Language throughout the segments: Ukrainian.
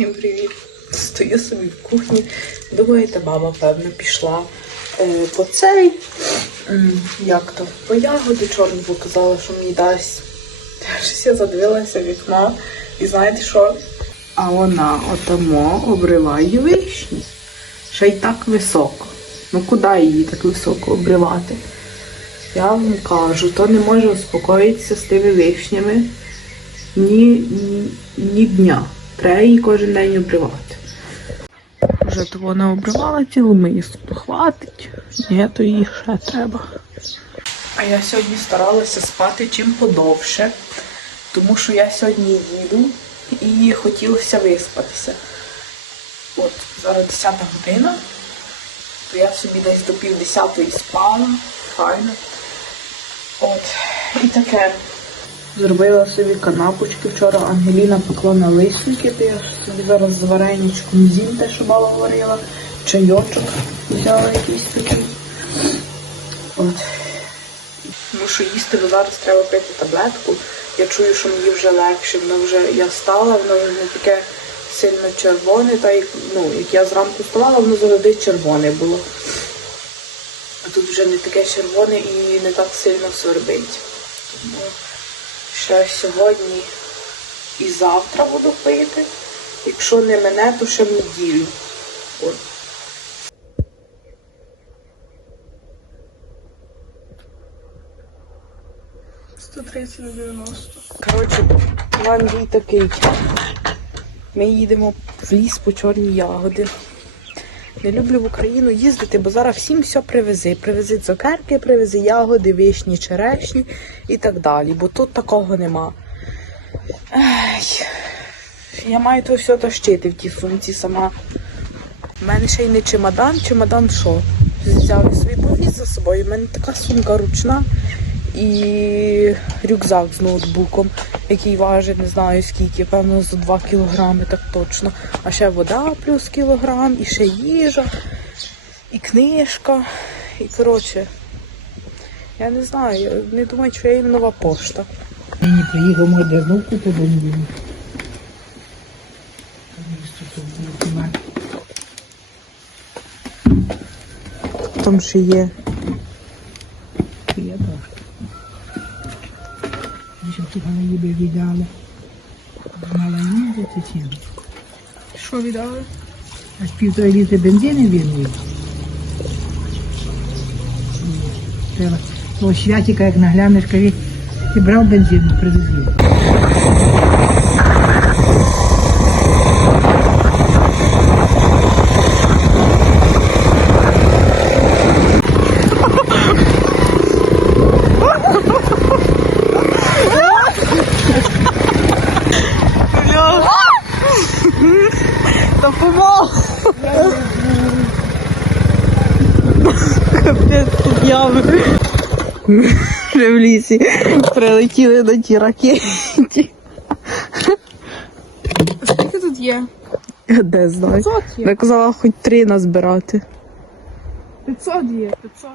Всім привіт! Стою собі в кухні. Думаєте, баба, певно, пішла е, по цей. Як то? По ягоди чорну показала, що мені дасть. Щось я задивилася в вікно. І знаєте що? А вона отамо обриває вишні. Ще й так високо. Ну куди її так високо обривати? Я вам кажу, то не може успокоїтися з тими вишнями ні, ні, ні дня. Треба її кожен день обривати. Вже то вона обривала цілу миску. Хватить. Ні, то їй ще треба. А я сьогодні старалася спати чим подовше, тому що я сьогодні їду і хотілося виспатися. От, зараз 10 година, то я собі десь до пів десятої спала. Файно. От, і таке. Зробила собі канапочки. Вчора Ангеліна пекла на лисники, то я собі зараз з вареничком з'їм те, що баба варила. Чайочок взяла якийсь такий. От. Тому що їсти бо зараз треба пити таблетку. Я чую, що мені вже легше, воно вже я стала, воно вже не таке сильно червоне, та як, ну, як я зранку вставала, воно завжди червоне було. А тут вже не таке червоне і не так сильно свербить. Ще сьогодні і завтра буду пити. Якщо не мене, то ще в неділю. От. Коротше, план дій такий. Ми їдемо в ліс по чорні ягоди. Не люблю в Україну їздити, бо зараз всім все привези. Привези цукерки, привези ягоди, вишні, черешні і так далі. Бо тут такого нема. Ай, я маю то все тащити в тій сумці сама. У мене ще й не чемодан, чемодан що? Взяв свій повіз за собою. У мене така сумка ручна і рюкзак з ноутбуком, який важить не знаю скільки, певно, за 2 кілограми, так точно. А ще вода плюс кілограм, і ще їжа, і книжка. І коротше, я не знаю, я не думаю, що я їм нова пошта. Не приїхав, де знов купу бомбів. Там ще є. Я теж. Щоб їби віддали. Мала їздити чим. Що віддали? Аж півтори літри бензину він їв. Святіка, як наглянеш, кажи, ти брав бензин, привезли. Та помог! Капець тут ями. Вже в лісі прилетіли на ті ракеті. Скільки тут є? Де знаю. 500 є. Я казала хоч три назбирати. 500 є, 500.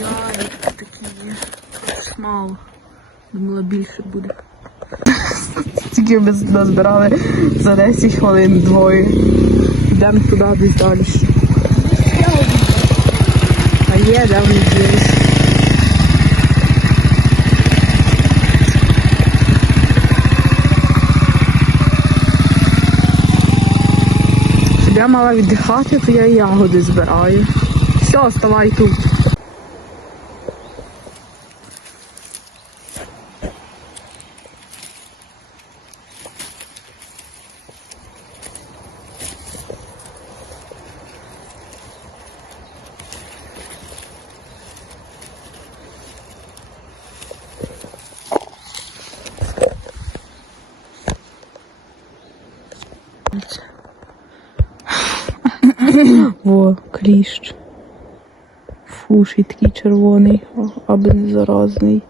Яй, такі є. Мало. Думала більше буде. Тільки ми назбирали за 10 хвилин двоє. Йдемо туди десь далі. А є, де вони ділись. Я мала віддихати, то я ягоди збираю. Все, ставай тут. Во, кліщ. Фу, такий червоний, аби не заразний.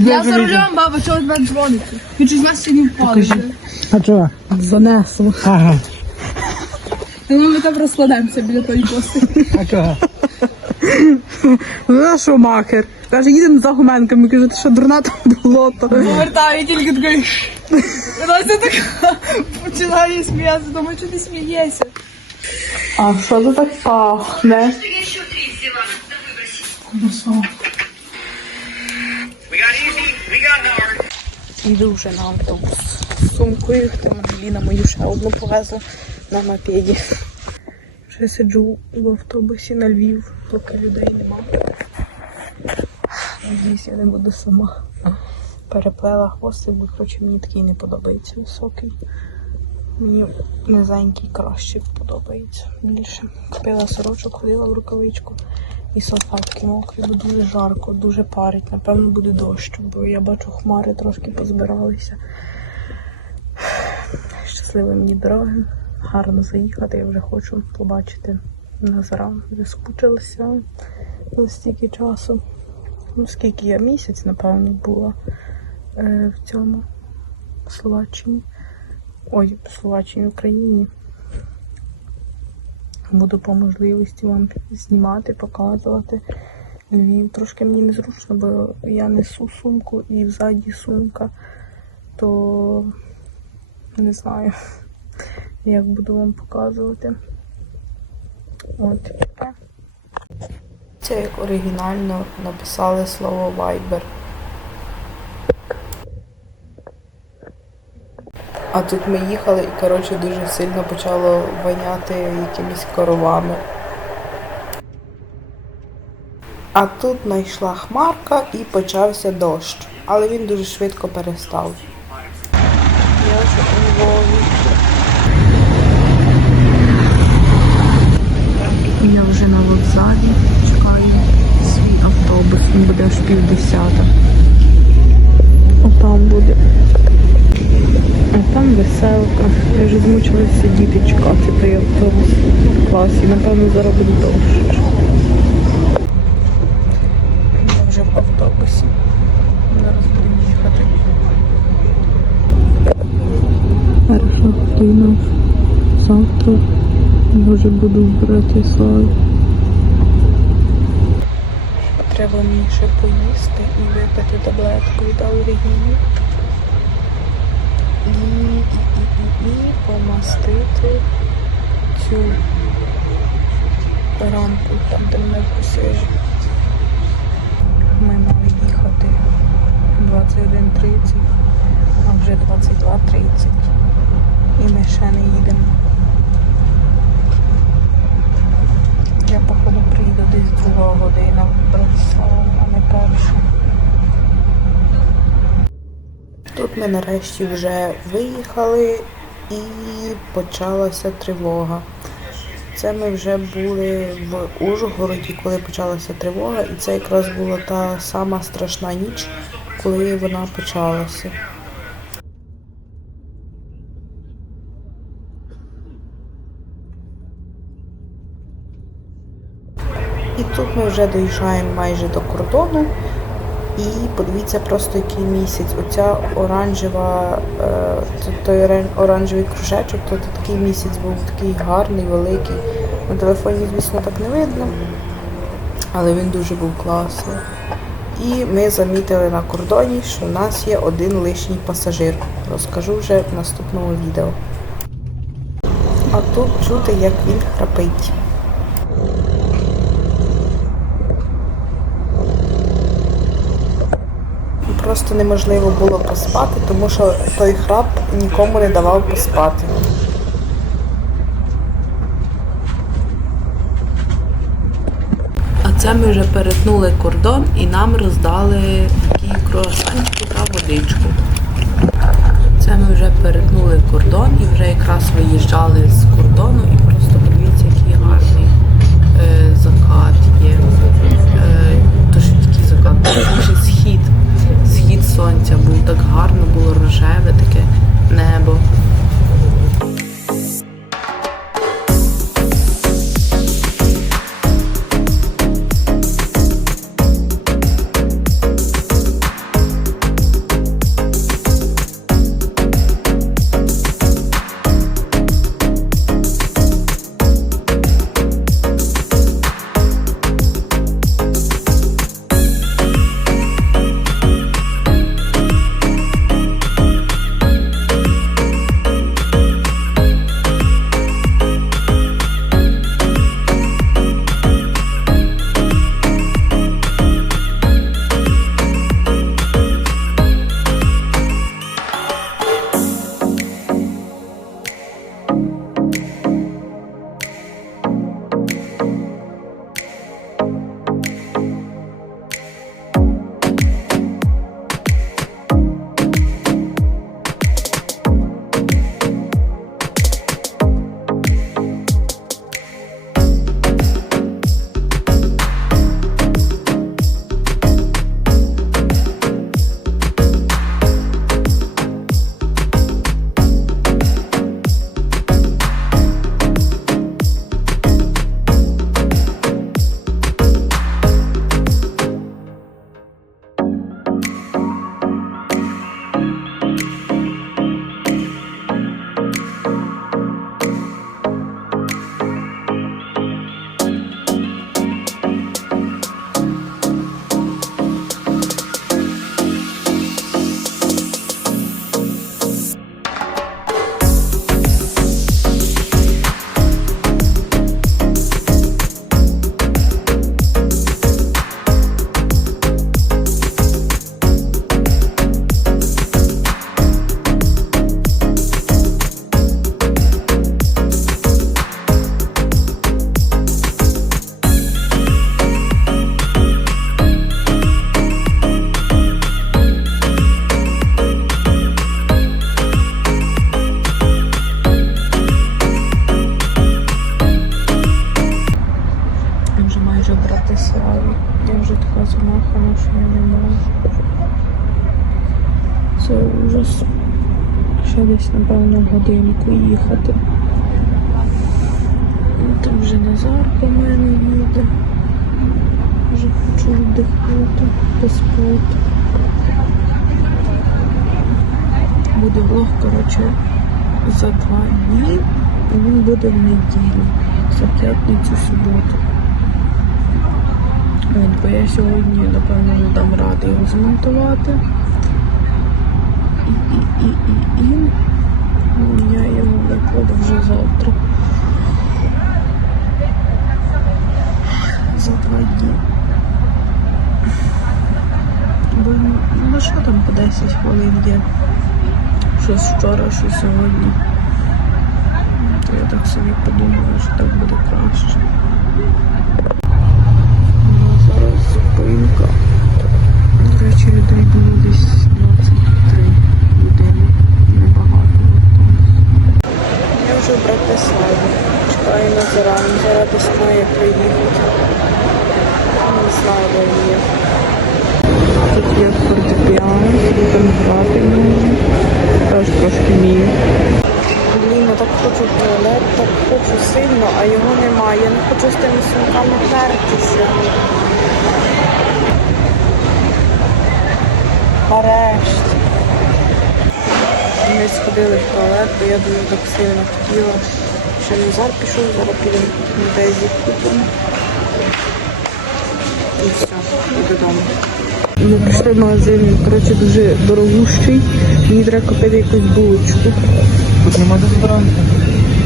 Я за рулем, баба, чого тебе дзвонити? Він чи з нас сьогодні впали. А чого? Занесло. Ага. Ну ми там розкладаємося біля тої кости. А чого? Ну, а що махер? Каже, їдемо за гуменками. Каже, ти що дурна там болото. Повертаю, тільки такий. Настя така починає сміятися, думаю, що ти смієшся. А що це так пахне? Hard. Іду вже на автобус сумкою, там Ліна мою ще одну повезла на мопеді. Вже сиджу в автобусі на Львів, поки людей нема. Надіюсь, я не буду сама. Переплела хвостик, бо коротше, мені такий не подобається високий. Мені низенький краще подобається більше. Купила сорочок, ходила в рукавичку і салфетки мокрі, бо дуже жарко, дуже парить. Напевно, буде дощ, бо я бачу, хмари трошки позбиралися. Щасливої мені дороги. Гарно заїхати. Я вже хочу побачити Назара. Вже скучилася за стільки часу. Ну, скільки я місяць, напевно, була е, в цьому в Словаччині. Ой, в Словаччині, в Україні. Буду по можливості вам знімати, показувати. Львів. Трошки мені незручно, бо я несу сумку і взаді сумка, то не знаю, як буду вам показувати. От таке. Це як оригінально написали слово Viber. А тут ми їхали і, коротше, дуже сильно почало воняти якимись коровами. А тут знайшла хмарка і почався дощ. Але він дуже швидко перестав. Я вже у Львові. Я вже на вокзалі чекаю свій автобус. Він буде аж півдесята. Отам буде. А там веселка. Я вже змучилася сидіти чекати той автобус в класі. Напевно, зараз буде довше. Я вже в автобусі. Зараз будемо їхати. Перша година. Завтра я вже буду в Братиславі. Ще поїсти і випити таблетку від алергії. І, і, і, і, і помастити цю рамку, там де мене вкусили. Ми мали їхати 21.30, а вже 22.30. І ми ще не їдемо. Я походу приїду десь друга година в Братиславу, а не перша. Тут ми нарешті вже виїхали і почалася тривога. Це ми вже були в Ужгороді, коли почалася тривога, і це якраз була та сама страшна ніч, коли вона почалася. Тут ми вже доїжджаємо майже до кордону. І подивіться просто який місяць. Оця оранжева, е, той оранжевий кружечок, то такий місяць був такий гарний, великий. На телефоні, звісно, так не видно, але він дуже був класний. І ми замітили на кордоні, що в нас є один лишній пасажир. Розкажу вже в наступному відео. А тут чути, як він храпить. Просто неможливо було поспати, тому що той храп нікому не давав поспати. А це ми вже перетнули кордон і нам роздали такі круасанчики та водичку. Це ми вже перетнули кордон і вже якраз виїжджали з кордону рожеве таке небо. Годинку їхати. Ну, Там вже Назар по мене їде. Вже хочу віддихнути, поспати. Буде влог, коротше, за два дні. І він буде в неділю. За п'ятницю суботу. От, бо я сьогодні, напевно, не дам ради його змонтувати. І, і, і, і, і. Ну, його викладу вже завтра. За два дні. Бо ну що там по 10 хвилин є? Щось вчора, що сьогодні. То я так собі подумала, що так буде краще. Ну, зараз зупинка. До речі, людей було десь 23 людини. Небагато. Я вже в Братиславі. Заран. Зараз має приїхати. Не знаю, де він є. Тут є фортепіано, там грати можна. Теж трошки вмію. Блін, я так хочу туалет, так хочу сильно, а його немає. Я не хочу з тими сумками тертися. Нарешті. Ми сходили в туалет, бо я дуже так сильно хотіла. Ще Назар пішов, зараз підемо Дезі купимо. І все, і додому. Ми пішли в магазин, коротше, дуже дорогущий. Мені треба купити якусь булочку. Тут нема дезодоранту.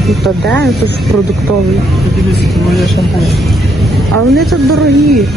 Ну то де? Це ж продуктовий. Дивись, моє шампунь. А вони тут дорогі.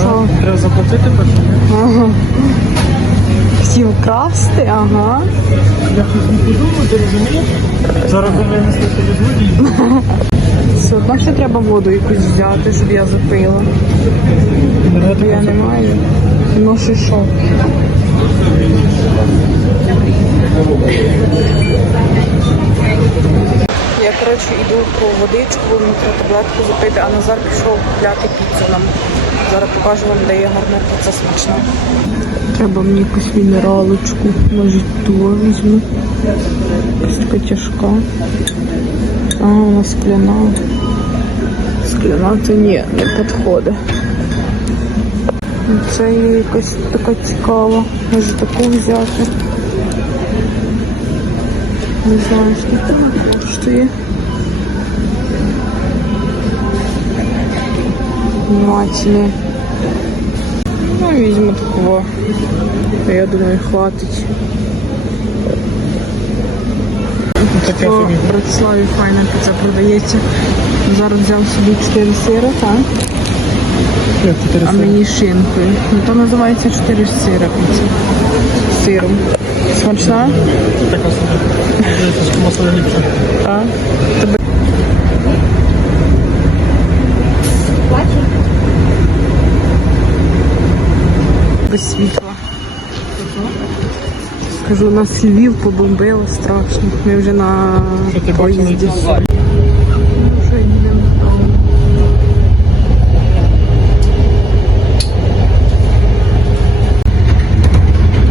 Що? Треба заплатити перше? Ага. Хотів красти, ага. Я щось не подумав, ти розумієш? Зараз до мене скільки відводять. Все одно ще треба воду якусь взяти, щоб я запила. Бо я не маю. Ну ще що? Я, коротше, йду по водичку, бо таблетку запити, а Назар пішов купляти піцу нам. Зараз покажу вам, де є гарна піца смачна. Треба мені якусь мінералочку. Може ту візьму. Якась така тяжка. А, вона скляна. Скляна то ні, не підходить. Це є якась така цікава. Може таку взяти. Не знаю, скільки вона коштує. Внимательно. Ну, візьму такого. Я думаю, хватить. По. Братиславі файна піца продається. Зараз взяв собі 4 сира, так? А мені шинкою. Ну то називається 4 сира піца. З сиром. Смачна? Така ліпше. Так. Тебе... Без світла. Кажу, нас Львів побомбило страшно. Ми вже на поїзді. Ну, вже їдемо додому.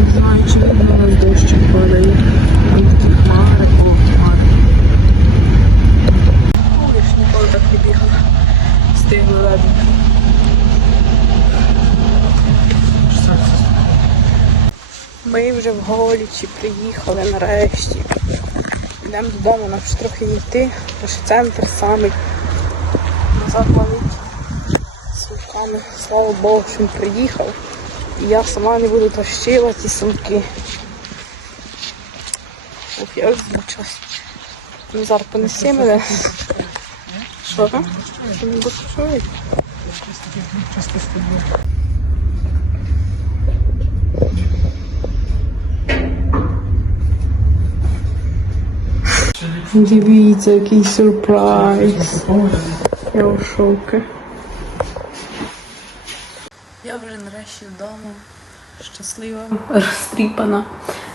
Не знаю, чи він на нас дощик падає. Там такі хмари, коло хмари. Я ж ніколи так не бігала. Встигли ледве. Ми вже Голічі приїхали нарешті. Йдемо додому, нам ще трохи йти. Наш центр самий. Назад валить сумками. Слава Богу, що він приїхав. І я сама не буду тащила ці сумки. Ух, я змучилась. Назар, понеси мене. Що? Що не буксують? Дивіться, який сюрприз. Я в шокі. Я вже нарешті вдома. Щаслива, розтріпана.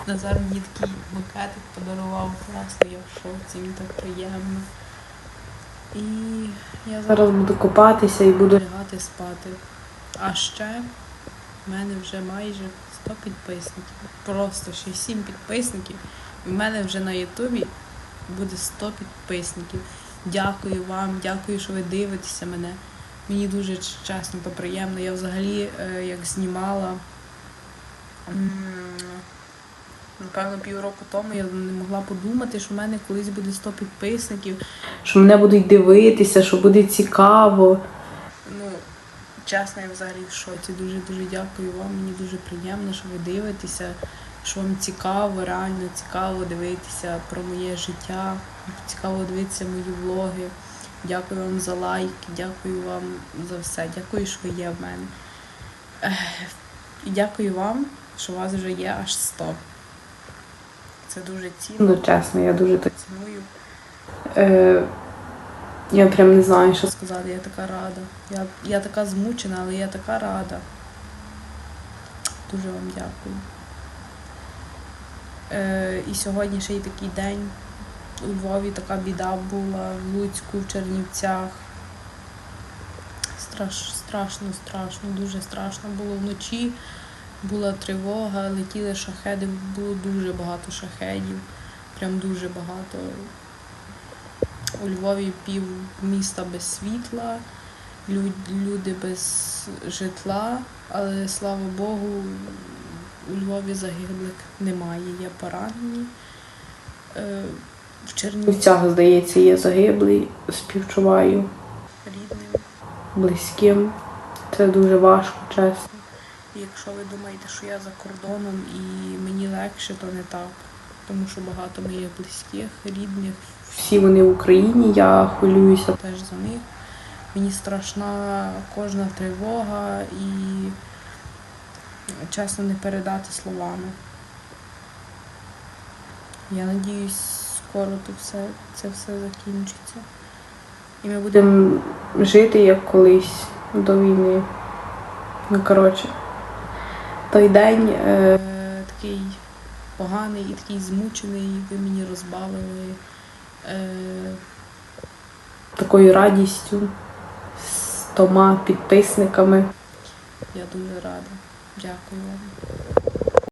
Назар мені такий букетик подарував класно, я в шоці, мені так приємно. І я зараз буду купатися і буду лягати спати. А ще в мене вже майже 100 підписників. Просто ще 7 підписників. В мене вже на Ютубі буде 100 підписників. Дякую вам, дякую, що ви дивитеся мене. Мені дуже чесно та приємно. Я взагалі е, як знімала. Напевно, півроку тому я не могла подумати, що в мене колись буде 100 підписників, що мене будуть дивитися, що буде цікаво. Ну, чесно, я взагалі в шоці. Дуже дуже дякую вам. Мені дуже приємно, що ви дивитеся, що вам цікаво, реально цікаво дивитися про моє життя, цікаво дивитися мої влоги. Дякую вам за лайк, дякую вам за все. Дякую, що є в мене. І дякую вам, що у вас вже є аж 100. Це дуже цінно. Ну, чесно, я дуже так ціную. Е, я прям не знаю, що сказати, я така рада. Я, я така змучена, але я така рада. Дуже вам дякую. Е, і сьогодні ще й такий день. У Львові така біда була, в Луцьку, в Чернівцях. Страш, страшно, страшно, дуже страшно було вночі. Була тривога, летіли шахеди, було дуже багато шахедів, прям дуже багато. У Львові пів міста без світла, лю- люди без житла, але слава Богу, у Львові загиблих немає, є поранені. Е, В Чернівцях, здається, є загиблий, співчуваю рідним, близьким. Це дуже важко, чесно. Якщо ви думаєте, що я за кордоном і мені легше, то не так. Тому що багато моїх близьких, рідних, всі вони в Україні, я хвилююся теж за них. Мені страшна кожна тривога і чесно не передати словами. Я надіюсь, скоро то все, це все закінчиться. І ми будемо жити як колись до війни. Ну, коротше, той день е, такий поганий і такий змучений, ви мені розбавили е, такою радістю, з тома підписниками. Я дуже рада. Дякую.